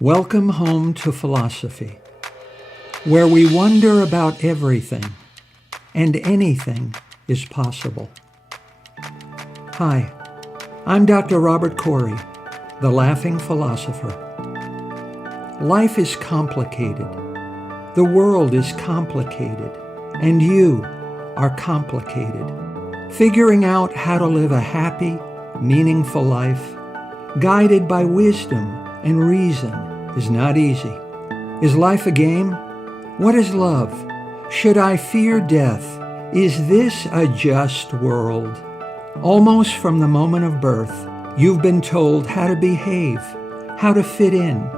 Welcome home to philosophy, where we wonder about everything and anything is possible. Hi, I'm Dr. Robert Corey, the Laughing Philosopher. Life is complicated, the world is complicated, and you are complicated. Figuring out how to live a happy, meaningful life, guided by wisdom and reason, is not easy. Is life a game? What is love? Should I fear death? Is this a just world? Almost from the moment of birth, you've been told how to behave, how to fit in,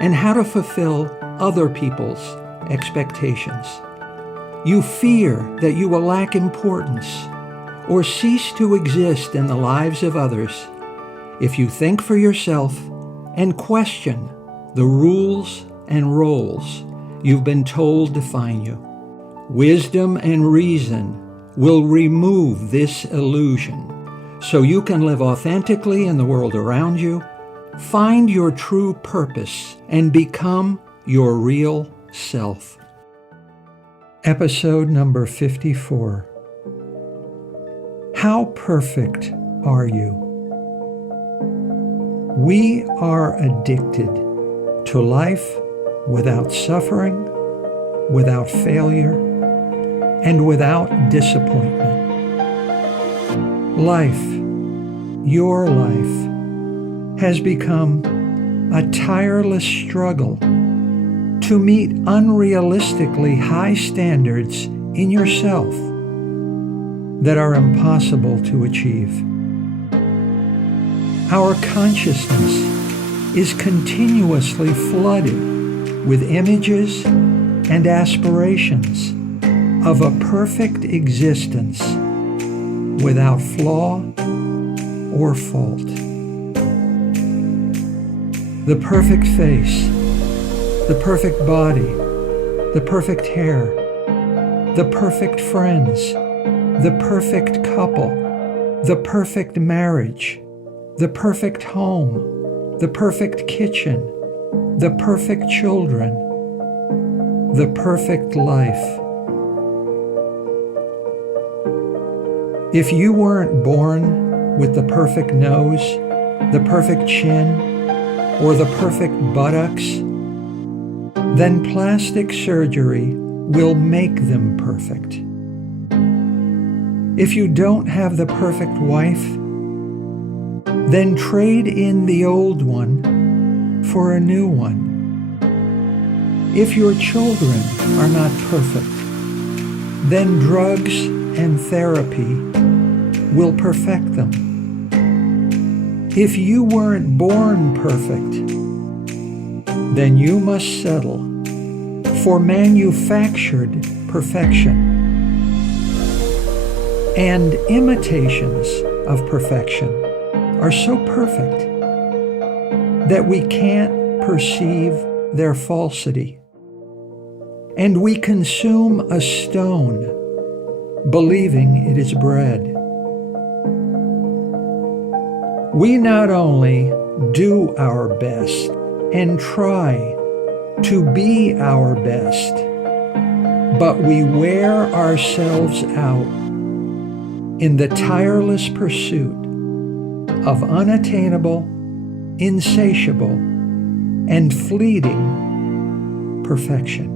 and how to fulfill other people's expectations. You fear that you will lack importance or cease to exist in the lives of others if you think for yourself and question the rules and roles you've been told define you. Wisdom and reason will remove this illusion so you can live authentically in the world around you, find your true purpose, and become your real self. Episode number 54. How perfect are you? We are addicted to life without suffering, without failure, and without disappointment. Life, your life, has become a tireless struggle to meet unrealistically high standards in yourself that are impossible to achieve. Our consciousness is continuously flooded with images and aspirations of a perfect existence without flaw or fault. The perfect face, the perfect body, the perfect hair, the perfect friends, the perfect couple, the perfect marriage, the perfect home, the perfect kitchen, the perfect children, the perfect life. If you weren't born with the perfect nose, the perfect chin, or the perfect buttocks, then plastic surgery will make them perfect. If you don't have the perfect wife, then trade in the old one for a new one. If your children are not perfect, then drugs and therapy will perfect them. If you weren't born perfect, then you must settle for manufactured perfection. And imitations of perfection are so perfect that we can't perceive their falsity. And we consume a stone, believing it is bread. We not only do our best and try to be our best, but we wear ourselves out in the tireless pursuit of unattainable, insatiable, and fleeting perfection.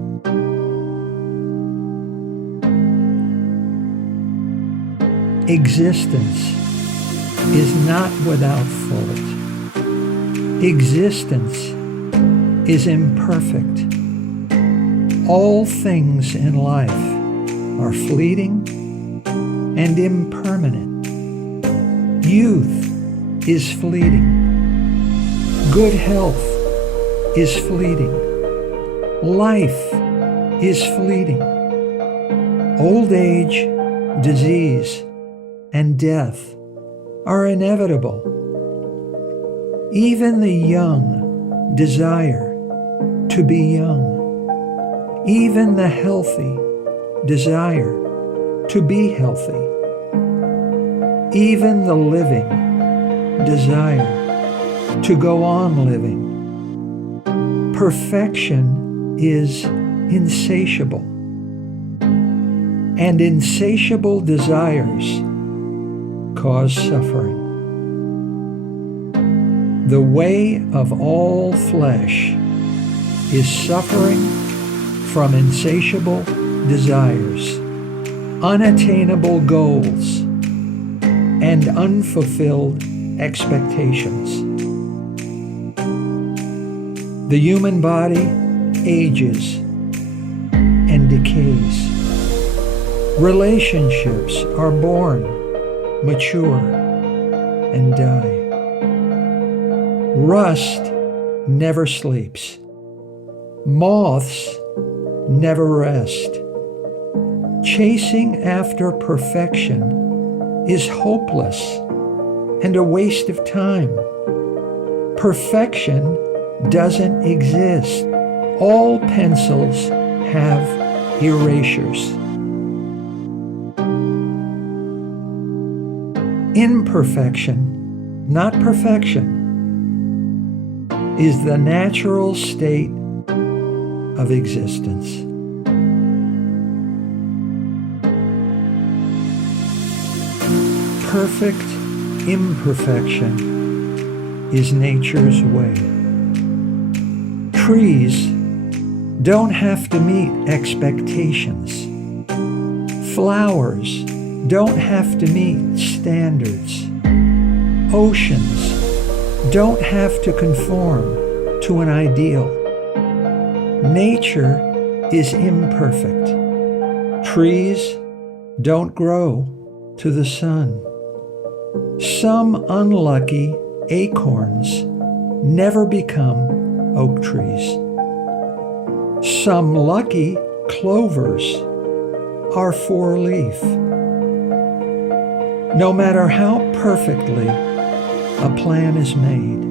Existence is not without fault. Existence is imperfect. All things in life are fleeting and impermanent. Youth is fleeting. Good health is fleeting. Life is fleeting. Old age, disease, and death are inevitable. Even the young desire to be young. Even the healthy desire to be healthy. Even the living desire to go on living. Perfection is insatiable, and insatiable desires cause suffering. The way of all flesh is suffering from insatiable desires, unattainable goals, and unfulfilled expectations. The human body ages and decays. Relationships are born, mature, and die. Rust never sleeps. Moths never rest. Chasing after perfection is hopeless and a waste of time. Perfection doesn't exist. All pencils have erasures. Imperfection, not perfection, is the natural state of existence. Perfect imperfection is nature's way. Trees don't have to meet expectations. Flowers don't have to meet standards. Oceans don't have to conform to an ideal. Nature is imperfect. Trees don't grow to the sun. Some unlucky acorns never become oak trees. Some lucky clovers are four-leaf. No matter how perfectly a plan is made,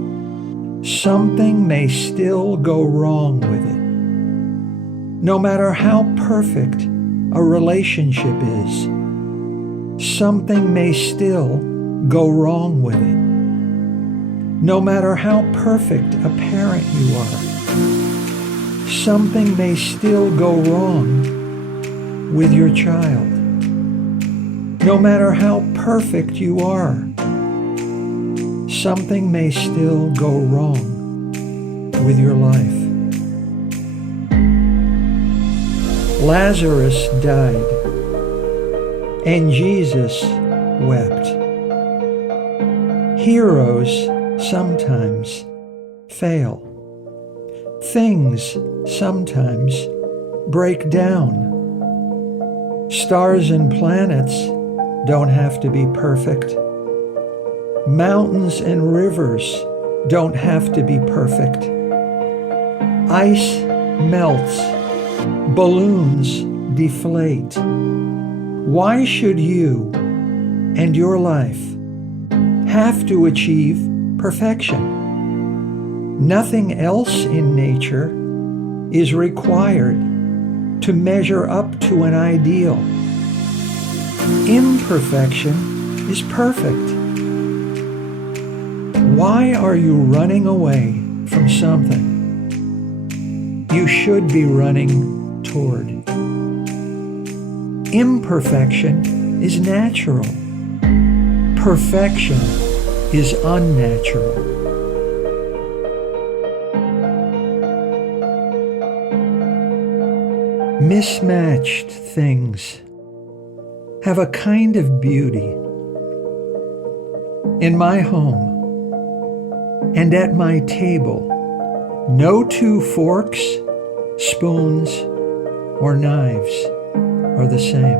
something may still go wrong with it. No matter how perfect a relationship is, something may still go wrong with it. No matter how perfect a parent you are, something may still go wrong with your child. No matter how perfect you are, something may still go wrong with your life. Lazarus died, and Jesus wept. Heroes sometimes fail. Things sometimes break down. Stars and planets don't have to be perfect. Mountains and rivers don't have to be perfect. Ice melts. Balloons deflate. Why should you and your life have to achieve perfection? Nothing else in nature is required to measure up to an ideal. Imperfection is perfect. Why are you running away from something you should be running toward? Imperfection is natural. Perfection is unnatural. Mismatched things have a kind of beauty. In my home and at my table, no two forks, spoons, or knives are the same.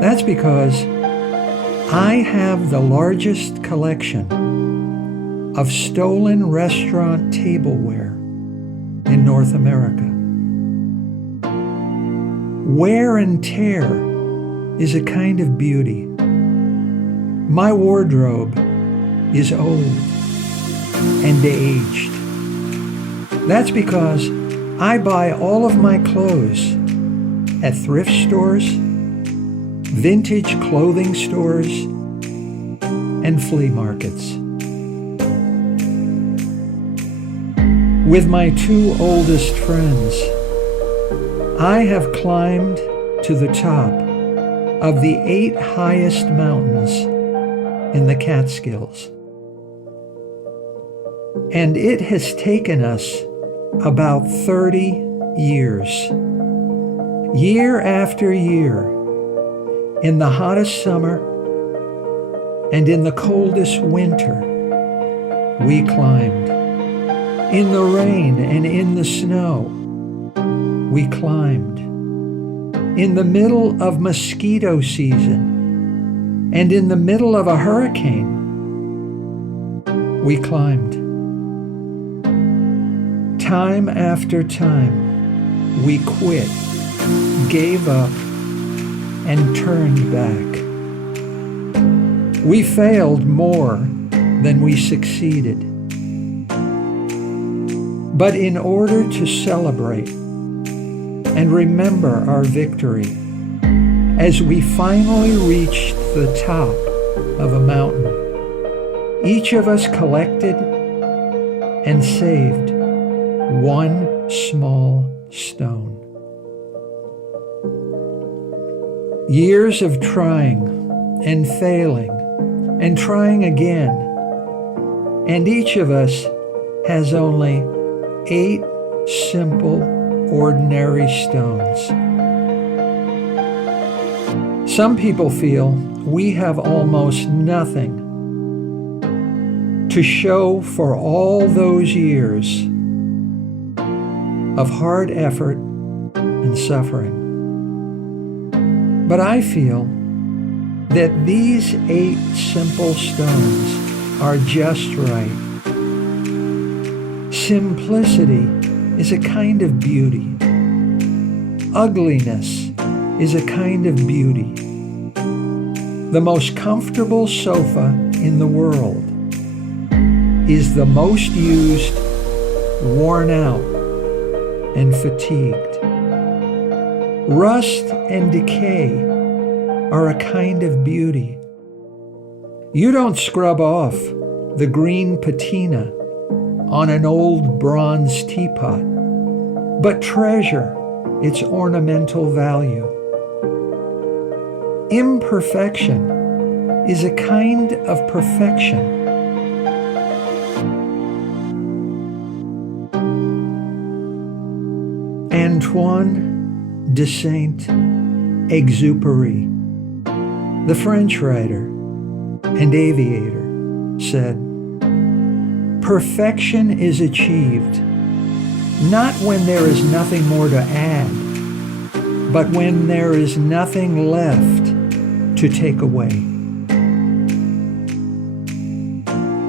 That's because I have the largest collection of stolen restaurant tableware in North America. Wear and tear is a kind of beauty. My wardrobe is old and aged. That's because I buy all of my clothes at thrift stores, vintage clothing stores, and flea markets. With my two oldest friends, I have climbed to the top of the 8 highest mountains in the Catskills. And it has taken us about 30 years. Year after year, in the hottest summer and in the coldest winter, we climbed. In the rain and in the snow, we climbed. In the middle of mosquito season and in the middle of a hurricane, we climbed. Time after time, we quit, gave up, and turned back. We failed more than we succeeded. But in order to celebrate and remember our victory, as we finally reached the top of a mountain, each of us collected and saved one small stone. Years of trying and failing and trying again, and each of us has only 8 simple, ordinary stones. Some people feel we have almost nothing to show for all those years of hard effort and suffering. But I feel that these 8 simple stones are just right. Simplicity is a kind of beauty. Ugliness is a kind of beauty. The most comfortable sofa in the world is the most used, worn out, and fatigued. Rust and decay are a kind of beauty. You don't scrub off the green patina on an old bronze teapot, but treasure its ornamental value. Imperfection is a kind of perfection. Antoine de Saint-Exupéry, the French writer and aviator, said, "Perfection is achieved not when there is nothing more to add, but when there is nothing left to take away."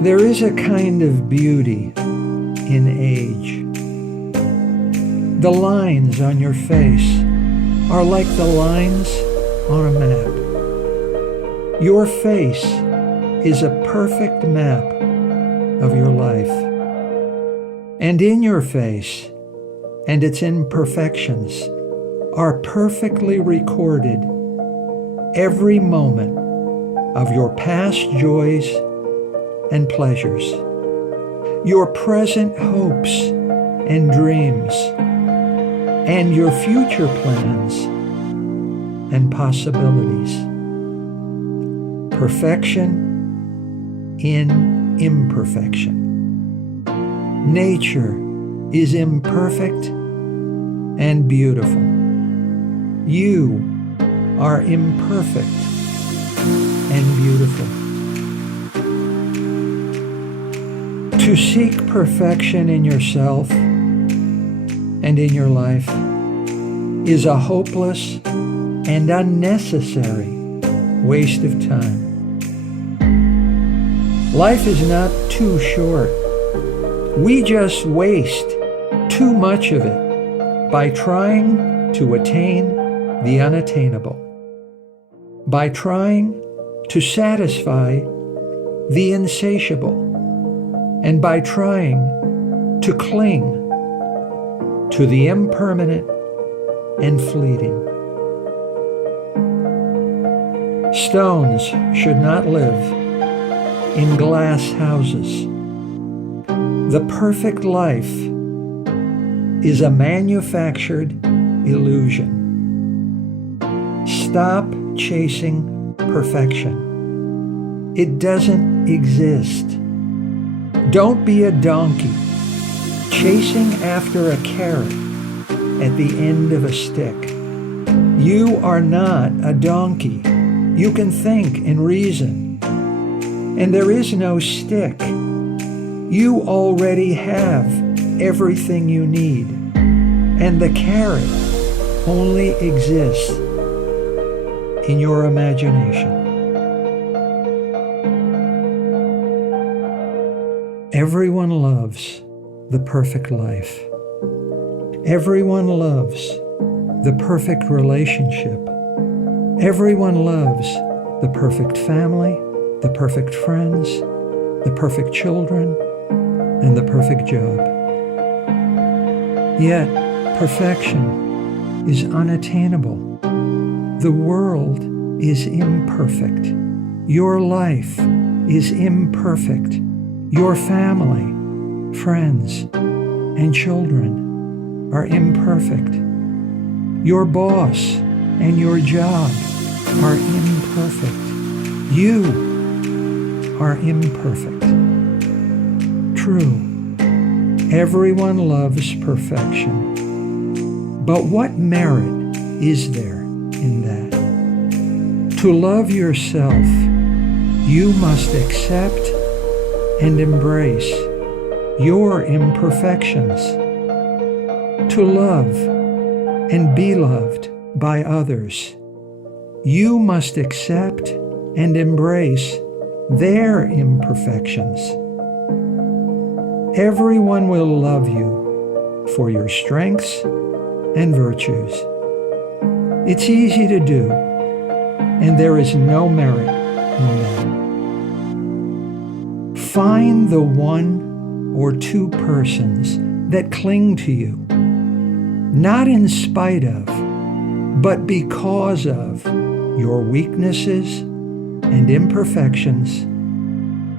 There is a kind of beauty in age. The lines on your face are like the lines on a map. Your face is a perfect map of your life. And in your face and its imperfections are perfectly recorded every moment of your past joys and pleasures, your present hopes and dreams, and your future plans and possibilities. Perfection in imperfection. Nature is imperfect and beautiful. You are imperfect and beautiful. To seek perfection in yourself and in your life is a hopeless and unnecessary waste of time. Life is not too short. We just waste too much of it by trying to attain the unattainable, by trying to satisfy the insatiable, and by trying to cling to the impermanent and fleeting. Stones should not live in glass houses. The perfect life is a manufactured illusion. Stop chasing perfection. It doesn't exist. Don't be a donkey chasing after a carrot at the end of a stick. You are not a donkey. You can think and reason. And there is no stick. You already have everything you need. And the carrot only exists in your imagination. Everyone loves the perfect life. Everyone loves the perfect relationship. Everyone loves the perfect family, the perfect friends, the perfect children, and the perfect job. Yet, perfection is unattainable. The world is imperfect. Your life is imperfect. Your family, friends, and children are imperfect. Your boss and your job are imperfect. You are imperfect. True, everyone loves perfection. But what merit is there in that? To love yourself, you must accept and embrace your imperfections. To love and be loved by others, you must accept and embrace their imperfections. Everyone will love you for your strengths and virtues. It's easy to do, and there is no merit in that. Find the one or two persons that cling to you, not in spite of, but because of your weaknesses and imperfections,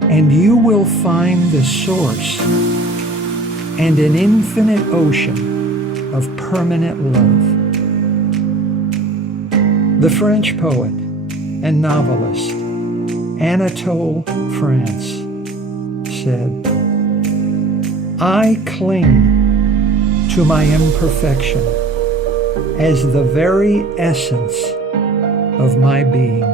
and you will find the source and an infinite ocean of permanent love. The French poet and novelist Anatole France said, "I cling to my imperfection as the very essence of my being."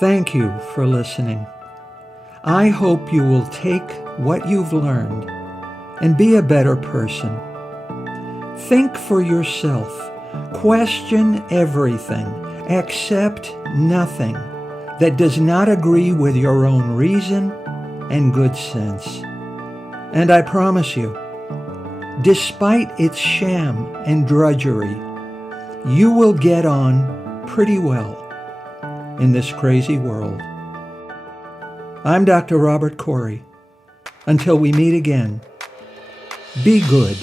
Thank you for listening. I hope you will take what you've learned and be a better person. Think for yourself. Question everything. Accept nothing that does not agree with your own reason and good sense. And I promise you, despite its sham and drudgery, you will get on pretty well in this crazy world. I'm Dr. Robert Corey. Until we meet again, be good.